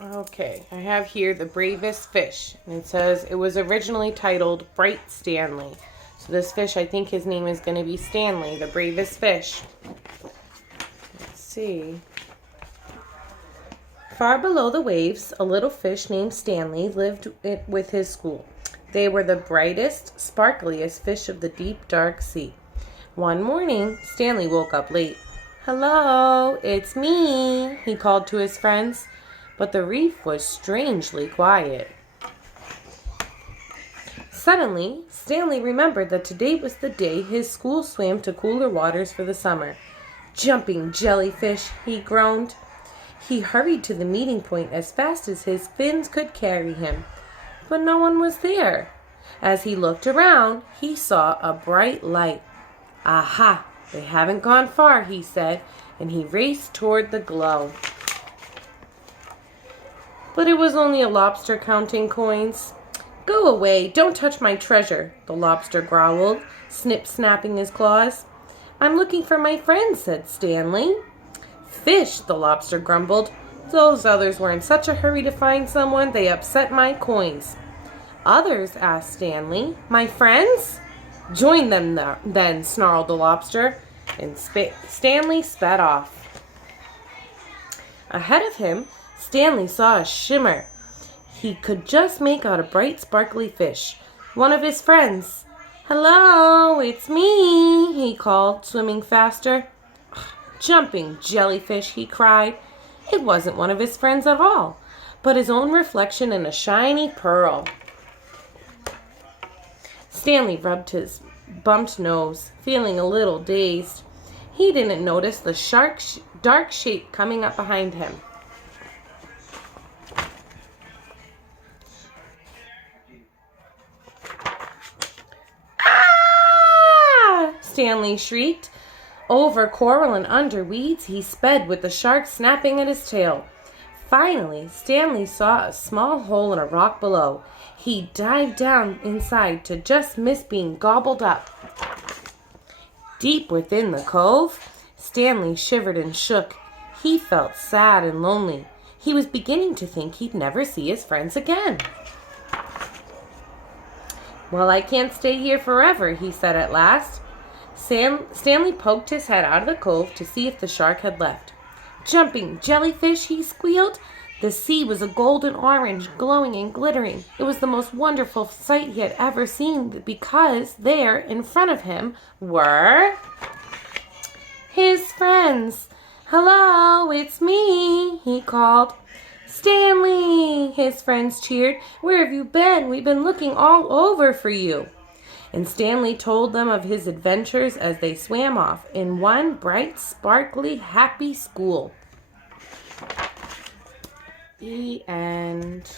Okay, I have here the Bravest Fish, and it says it was originally titled Bright Stanley. So this fish, I think his name is going to be Stanley, the Bravest Fish. Let's see. Far below the waves, a little fish named Stanley lived with his school. They were the brightest, sparkliest fish of the deep, dark sea. One morning, Stanley woke up late. "Hello, it's me," he called to his friends. But the reef was strangely quiet. Suddenly, Stanley remembered that today was the day his school swam to cooler waters for the summer. "Jumping jellyfish," he groaned. He hurried to the meeting point as fast as his fins could carry him. But no one was there. As he looked around, he saw a bright light. "Aha, they haven't gone far," he said, and he raced toward the glow. But it was only a lobster counting coins. "Go away, don't touch my treasure," the lobster growled, snip-snapping his claws. "I'm looking for my friends," said Stanley. "Fish," the lobster grumbled. "Those others were in such a hurry to find someone, they upset my coins." "Others?" asked Stanley. "My friends?" "Join them then," snarled the lobster, and Stanley sped off. Ahead of him, Stanley saw a shimmer. He could just make out a bright, sparkly fish. One of his friends. "Hello, it's me," he called, swimming faster. "Jumping jellyfish," he cried. It wasn't one of his friends at all, but his own reflection in a shiny pearl. Stanley rubbed his bumped nose, feeling a little dazed. He didn't notice the dark shape coming up behind him. Stanley shrieked. Over coral and under weeds, he sped with the shark snapping at his tail. Finally, Stanley saw a small hole in a rock below. He dived down inside to just miss being gobbled up. Deep within the cove, Stanley shivered and shook. He felt sad and lonely. He was beginning to think he'd never see his friends again. "Well, I can't stay here forever," he said at last. Stanley poked his head out of the cove to see if the shark had left. "Jumping jellyfish," he squealed. The sea was a golden orange, glowing and glittering. It was the most wonderful sight he had ever seen because there, in front of him, were his friends. "Hello, it's me," he called. "Stanley," his friends cheered. "Where have you been? We've been looking all over for you." And Stanley told them of his adventures as they swam off in one bright, sparkly, happy school. The end.